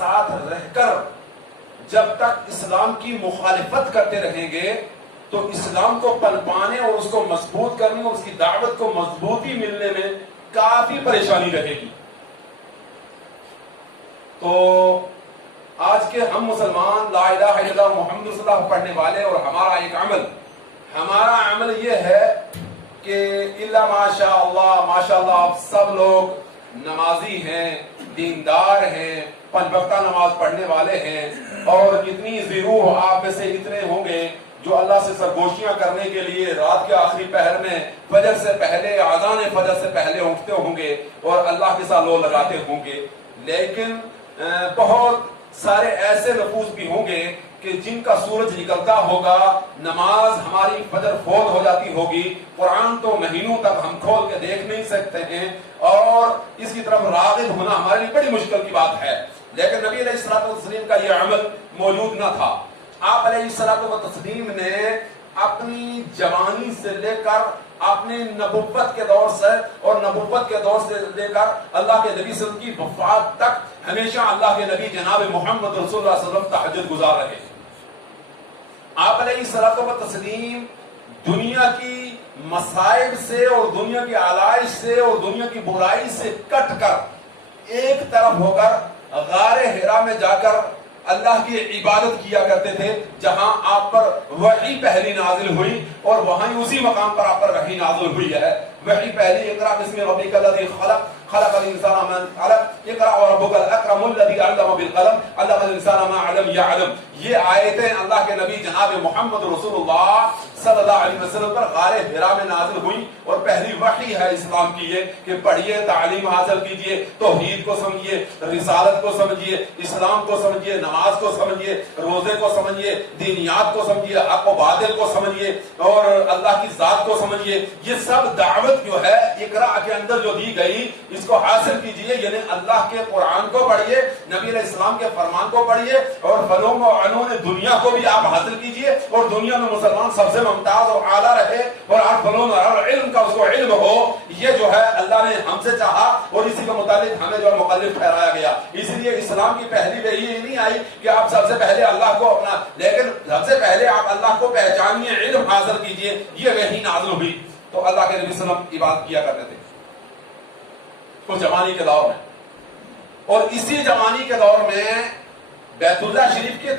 ساتھ رہ کر جب تک اسلام کی مخالفت کرتے رہیں گے تو اسلام کو پنپانے اور اس کو مضبوط کرنے اور اس کی دعوت کو مضبوطی ملنے میں کافی پریشانی رہے گی. تو آج کے ہم مسلمان لا الہ الا اللہ محمد رسول اللہ پڑھنے والے اور ہمارا عمل یہ ہے کہ الا ماشاء اللہ آپ سب لوگ نمازی ہیں، دیندار ہیں، 5 وقتہ نماز پڑھنے والے ہیں، اور کتنی ضرور آپ میں سے اتنے ہوں گے جو اللہ سے سرگوشیاں کرنے کے لیے رات کے آخری پہر میں فجر سے پہلے، اذان فجر سے پہلے اٹھتے ہوں گے اور اللہ کے ساتھ لو لگاتے ہوں گے. لیکن بہت سارے ایسے نفوس بھی ہوں گے کہ جن کا سورج نکلتا ہوگا، نماز ہماری فجر فوت ہو جاتی ہوگی، قرآن تو مہینوں تک ہم کھول کے دیکھ نہیں سکتے ہیں، اور اس کی طرف راغب ہونا ہمارے لیے بڑی مشکل کی بات ہے. لیکن نبی علیہ الصلوۃ والتسلیم کا یہ عمل موجود نہ تھا. آپ علیہ الصلوۃ والتسلیم نے اپنی جوانی سے لے کر اپنے نبوت کے دور سے اور نبوت کے دور سے لے کر اللہ کے نبی صلی اللہ علیہ وسلم کی وفات تک ہمیشہ اللہ کے نبی جناب محمد رسول اللہ صلی اللہ علیہ وسلم تہجد گزار رہے. آپ علیہ الصلوۃ والتسلیم دنیا کی مصائب سے اور دنیا کی آلائش سے اور دنیا کی برائی سے کٹ کر ایک طرف ہو کر غار حرا میں جا کر اللہ کی عبادت کیا کرتے تھے، جہاں آپ پر وحی پہلی نازل ہوئی، اور وہاں اسی مقام پر آپ پر وحی نازل ہوئی ہے. وحی پہلی اقرأ بسم ربک الذی خلق خلق الانسان من علق اقرأ وربک الاکرم الذی علم بالقلم علم الانسان ما لم یعلم. یہ آیتیں اللہ کے نبی جناب محمد رسول اللہ صلی اللہ علیہ وسلم پر غار حرا میں نازل ہوئی، اور پہلی وحی ہے اسلام کی یہ کہ پڑھیے، تعلیم حاصل کیجئے، توحید کو سمجھیے، رسالت کو سمجھیے، اسلام کو سمجھیے، نماز کو سمجھیے، روزے کو سمجھیے، دینیات کو سمجھیے، حق و باطل کو سمجھیے، اور اللہ کی ذات کو سمجھیے. یہ سب دعوت جو ہے اقرا کے اندر جو دی گئی، اس کو حاصل کیجئے. یعنی اللہ کے قرآن کو پڑھیے، نبی علیہ السلام کے فرمان کو پڑھیے، اور فنون و علوم دنیا کو بھی آپ حاصل کیجئے، اور دنیا میں مسلمان سب سے ممتاز اور اعلیٰ رہے، اور آپ فنون اور علم کا اس کو علم ہو. یہ جو ہے اللہ نے ہم سے چاہا، اور اسی کے متعلق ہمیں جو ہے مقلد ٹھہرایا گیا. اس لیے اسلام کی پہلی وحی یہ نہیں آئی کہ آپ سب سے پہلے اللہ کو اپنا، لیکن سب سے پہلے آپ اللہ کو پہچانیے، علم حاصل کیجئے. یہ وحی نازل ہوئی. تو اللہ کے نبی صلی اللہ علیہ وسلم عبادت کیا کرتے تھے اس جوانی کے دور میں، اور اسی جوانی کے دور میں بیت اللہ شریف کے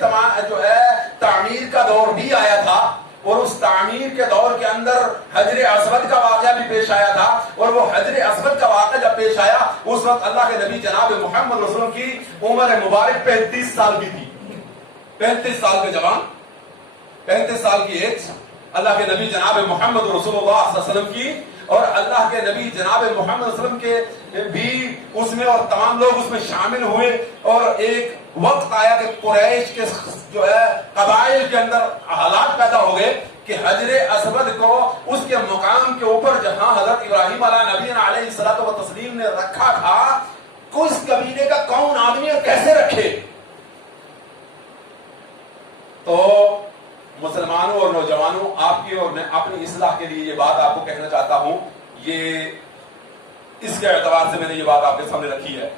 جو ہے تعمیر کا دور بھی آیا تھا، اور اس تعمیر کے دور کے اندر حجر اسود کا واقعہ بھی پیش آیا تھا. اور وہ حجر اسود کا واقعہ جب پیش آیا، اس وقت اللہ کے نبی جناب محمد رسول اللہ کی عمر مبارک 35 سال کی تھی. 35 سال کے جوان، 35 سال کی ایج اللہ کے نبی جناب محمد رسول اللہ صلی اللہ علیہ وسلم کی، اور اللہ کے نبی جناب محمد صلی اللہ علیہ وسلم کے بھی اس میں، اور تمام لوگ اس میں شامل ہوئے. اور ایک وقت آیا کہ قریش کے جو ہے قبائل کے اندر حالات پیدا ہو گئے کہ حجر اسود کو اس کے مقام کے اوپر جہاں حضرت ابراہیم علیہ نبی علیہ الصلوۃ والتسلیم نے رکھا تھا، کس قبیلے کا کون آدمی اور کیسے رکھے. تو مسلمانوں اور نوجوانوں، آپ کی اور میں اپنی اصلاح کے لیے یہ بات آپ کو کہنا چاہتا ہوں. یہ اس کے اعتبار سے میں نے یہ بات آپ کے سامنے رکھی ہے.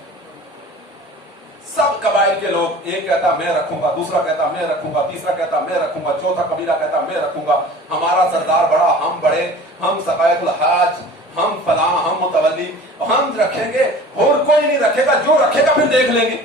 سب قبائل کے لوگ، ایک کہتا میں رکھوں گا، دوسرا کہتا میں رکھوں گا، تیسرا کہتا میں رکھوں گا، چوتھا قبیلہ کہتا میں رکھوں گا، ہمارا سردار بڑا، ہم بڑے، ہم سقائق الحاج، ہم فلاں، ہم متولی، ہم رکھیں گے، اور کوئی نہیں رکھے گا، جو رکھے گا پھر دیکھ لیں گے.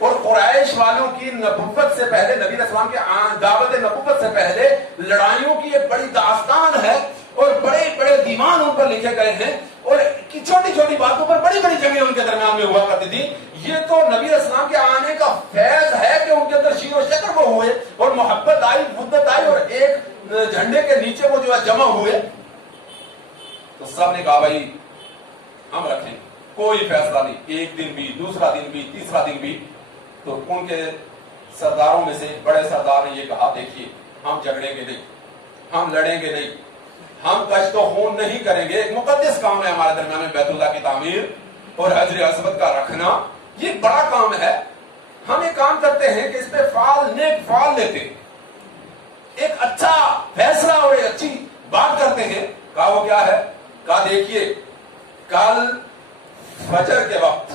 اور قریش والوں کی نبوت سے پہلے، نبی علیہ السلام کی دعوت نبوت سے پہلے لڑائیوں کی ایک بڑی داستان ہے، اور بڑے بڑے دیوان ان پر لکھے گئے ہیں، اور چھوٹی چھوٹی باتوں پر بڑی بڑی جنگیں ان کے درمیان میں ہوا کرتی تھی. یہ تو نبی علیہ السلام کے آنے کا فیض ہے کہ ان کے اندر شیر و شکر وہ ہوئے، اور محبت آئی، مدت آئی، اور ایک جھنڈے کے نیچے وہ جو ہے جمع ہوئے. تو سب نے کہا بھائی ہم رکھیں، کوئی فیصلہ نہیں. ایک دن بھی، دوسرا دن بھی، تیسرا دن بھی. تو ان کے سرداروں میں سے بڑے سردار نے یہ کہا دیکھیے ہم جھگڑیں گے نہیں، ہم لڑیں گے نہیں، ہم کشت و خون نہیں کریں گے. ایک مقدس کام ہے ہمارے درمیان میں بیت اللہ کی تعمیر اور حجر اسود کا رکھنا، یہ بڑا کام ہے. ہم ایک کام کرتے ہیں کہ اس پہ نیک فعال لیتے ہیں، ایک اچھا فیصلہ اور ایک اچھی بات کرتے ہیں. کہا وہ کیا ہے؟ کہا دیکھیے کل فجر کے وقت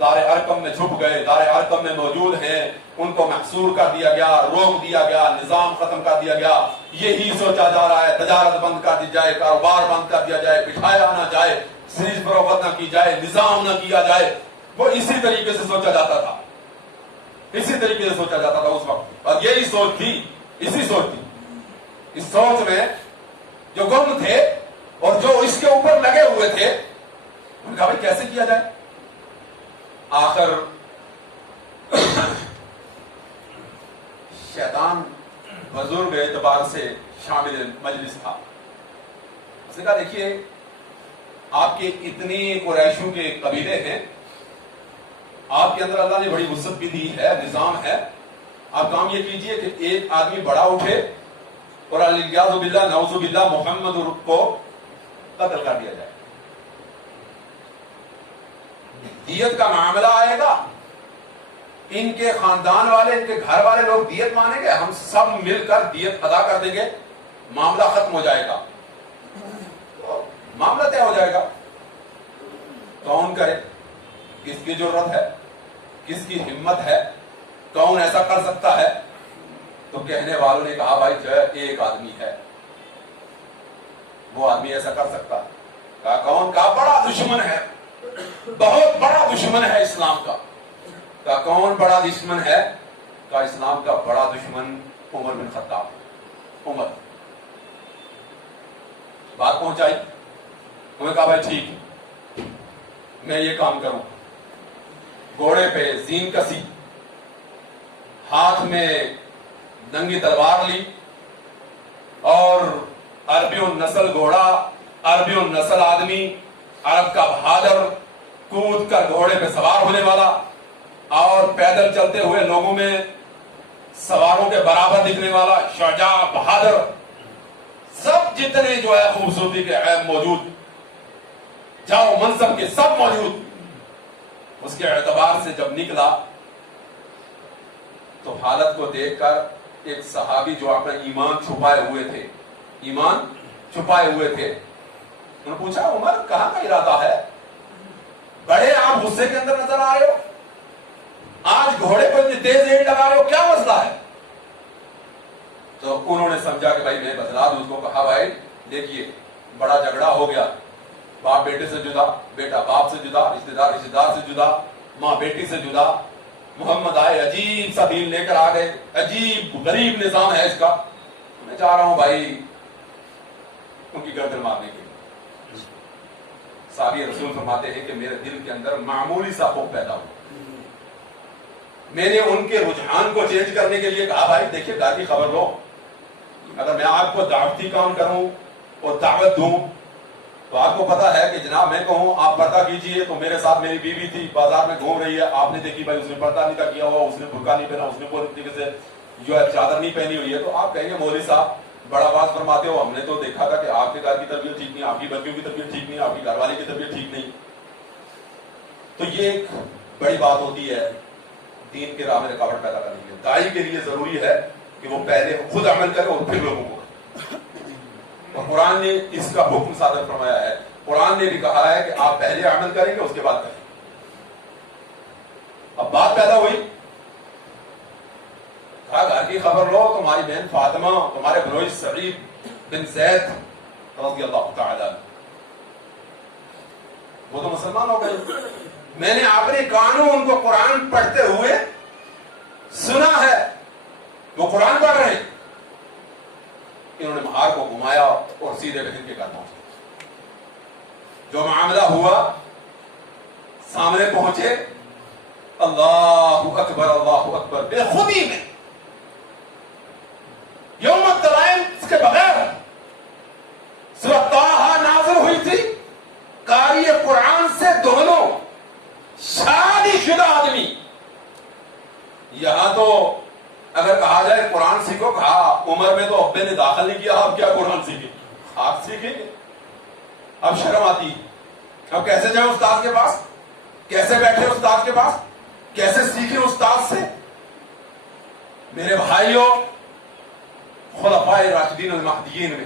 دار ارقم میں چھپ گئے، دار ارقم میں موجود ہیں، ان کو محصور کر دیا گیا، روک دیا گیا، نظام ختم کر دیا گیا. یہی سوچا جا رہا ہے تجارت بند کر دی جائے، کاروبار بند کر دیا جائے، بٹھایا نہ جائے، خرید فروخت نہ کی جائے، نظام نہ کیا جائے. وہ اسی طریقے سے سوچا جاتا تھا، اسی طریقے سے سوچا جاتا تھا اس وقت. اور یہی سوچ تھی، اسی سوچ تھی. اس سوچ میں جو گم تھے اور جو اس کے اوپر لگے ہوئے تھے، انہوں نے کہا بھائی کیسے کیا جائے. آخر شیطان بزرگ اعتبار سے شامل مجلس تھا. اس نے کہا دیکھیے آپ کے اتنی قریشوں کے قبیلے ہیں، آپ کے اندر اللہ نے بڑی وسعت بھی دی ہے، نظام ہے. آپ کام یہ کیجئے کہ ایک آدمی بڑا اٹھے اور الیاذ باللہ نعوذ باللہ محمد کو قتل کر دیا جائے. دیت کا معاملہ آئے گا، ان کے خاندان والے، ان کے گھر والے لوگ دیت مانیں گے، ہم سب مل کر دیت ادا کر دیں گے، معاملہ ختم ہو جائے گا، معاملہ طے ہو جائے گا. کون کرے؟ کس کی ضرورت ہے؟ کس کی ہمت ہے؟ کون ایسا کر سکتا ہے؟ تو کہنے والوں نے کہا بھائی جو ایک آدمی ہے، وہ آدمی ایسا کر سکتا ہے. کہا کون؟ کہا بڑا دشمن ہے، بہت بڑا دشمن ہے اسلام کا. کہا کون بڑا دشمن ہے؟ کہا اسلام کا بڑا دشمن عمر بن خطاب. عمر. بات پہنچائی. انہوں نے کہا بھائی ٹھیک میں یہ کام کروں. گھوڑے پہ زین کسی، ہاتھ میں ننگی تلوار لی، اور عربی النسل گھوڑا، عربی النسل آدمی، عرب کا بہادر، کود کر گھوڑے پہ سوار ہونے والا اور پیدل چلتے ہوئے لوگوں میں سواروں کے برابر دکھنے والا، شجاع، بہادر، سب جتنے جو ہے خوبصورتی کے عیب موجود، جاؤ منصب کے سب موجود. اس کے اعتبار سے جب نکلا تو حالت کو دیکھ کر ایک صحابی جو اپنا ایمان چھپائے ہوئے تھے، ایمان چھپائے ہوئے تھے، انہوں نے پوچھا عمر کہاں کا ارادہ ہے؟ بڑے آپ غصے کے اندر نظر آ رہے ہو، آج گھوڑے کو اتنی تیز ریڑھ لگا رہے ہو، کیا مسئلہ ہے؟ تو انہوں نے سمجھا کہ بھائی میں بتلا دوں اس کو. کہا بھائی دیکھیے بڑا جھگڑا ہو گیا، باپ بیٹے سے جدا، بیٹا باپ سے جدا، رشتہ دار سے جدا، ماں بیٹی سے جدا. محمد آئے، عجیب سا دین لے کر آ گئے، عجیب غریب نظام ہے اس کا. میں چاہ رہا ہوں بھائی ان کی گردن مارنے کے لیے. صحابی رسول فرماتے ہیں کہ میرے دل کے اندر معمولی سا خوف پیدا ہوا. میں نے ان کے رجحان کو چینج کرنے کے لیے کہا بھائی دیکھیے گھر کی خبر لو، اگر میں آپ کو دعوتی کام کروں اور دعوت دوں تو آپ کو پتا ہے کہ جناب میں کہوں آپ پردہ کیجئے، تو میرے ساتھ میری بیوی تھی بازار میں گھوم رہی ہے، آپ نے دیکھی بھائی اس نے پردہ نہیں تھا کیا ہوا، اس نے برقع نہیں پہنا، اس نے پوری طریقے سے جو ہے چادر نہیں پہنی ہوئی ہے، تو آپ کہیں گے مولوی صاحب بڑا بات فرماتے ہو، ہم نے تو دیکھا تھا کہ آپ کے گھر کی طبیعت ٹھیک نہیں، آپ کی بچیوں کی طبیعت ٹھیک نہیں، آپ کی گھر والی کی طبیعت ٹھیک نہیں. تو یہ ایک بڑی بات ہوتی ہے دین کے راہ میں رکاوٹ پیدا کرنے کے لیے. داعی کے لیے ضروری ہے کہ وہ پہلے خود عمل کرے اور پھر لوگوں کو. اور قرآن نے اس کا حکم صادر فرمایا ہے. قرآن نے بھی کہا ہے کہ آپ پہلے عمل کریں گے اس کے بعد کریں. اب بات پیدا ہوئی، کہا گھر کی خبر لو، تمہاری بہن فاطمہ، تمہارے بھروئی سعید بن زید رضی اللہ تعالی وہ تو مسلمان ہو گئے. میں نے اپنے کانوں ان کو قرآن پڑھتے ہوئے سنا ہے، وہ قرآن پڑھ رہے ہیں. انہوں نے مہار کو گھمایا اور سیدھے بہن کے گھر پہنچے. جو معاملہ ہوا سامنے پہنچے، اللہ اکبر بے خودی میں یوم الدلائل کے بغیر سورۃ طٰہٰ نازل ہوئی تھی. قاری قرآن سے دونوں شادی شدہ آدمی. یہاں تو اگر کہا جائے قرآن سیکھو، کہا عمر میں تو ابے نے داخل نہیں کیا، اب کیا قرآن سیکھیں؟ آپ سیکھیں گے. اب شرم آتی ہے. اب کیسے جائیں استاد کے پاس، کیسے بیٹھے استاد کے پاس، کیسے سیکھیں استاد سے؟ میرے بھائیوں، خلفائے راشدین المہدیین میں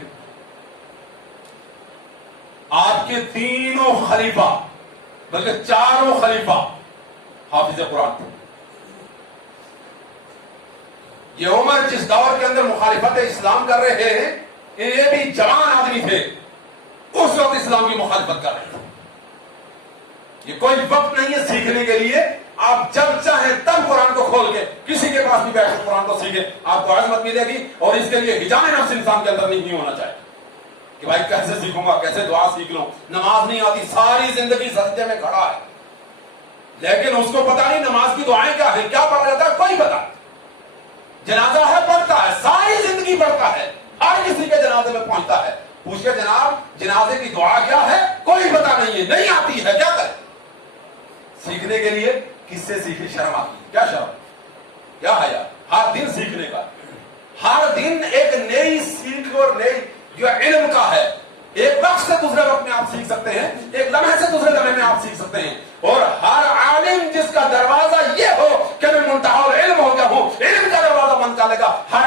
آپ کے تینوں خلیفہ، بلکہ چاروں خلیفہ حافظ قرآن تھے. یہ عمر جس دور کے اندر مخالفت اسلام کر رہے ہیں یہ بھی جوان آدمی تھے, اس وقت اسلام کی مخالفت کر رہے تھے. یہ کوئی وقت نہیں ہے سیکھنے کے لیے, آپ جب چاہیں تب قرآن کو کھول کے کسی کے پاس بھی بیٹھ کے قرآن کو سیکھیں, آپ کو عظمت ملے گی. اور اس کے لیے حجام نفس انسان کے اندر نہیں ہونا چاہیے کہ بھائی کیسے سیکھوں گا, کیسے دعا سیکھ لوں, نماز نہیں آتی, ساری زندگی سجدے میں کھڑا ہے لیکن اس کو پتا نہیں نماز کی دعائیں کیا ہے, کیا پڑھا جاتا ہے کوئی پتا. جنازہ ہے پڑھتا ہے, ساری زندگی پڑھتا ہے, ہر کسی کے جنازے میں پہنچتا ہے, پوچھے جناب جنازے کی دعا کیا ہے, کوئی پتا نہیں ہے, نہیں آتی ہے, کیا کرے. سیکھنے کے لیے کس سے سیکھے, شرم آتی ہے, کیا شرم, کیا حیا, ہر دن سیکھنے کا, ہر دن ایک نئی سیکھ اور نئی جو علم کا ہے, ایک وقت سے دوسرے وقت میں آپ سیکھ سکتے ہیں, ایک لمحے سے دوسرے لمحے میں آپ سیکھ سکتے ہیں. اور ہر عالم جس کا دروازہ یہ ہو کہ میں منتہا العلم ہو گیا ہوں, علم کا دروازہ بند کر لے گا, ہر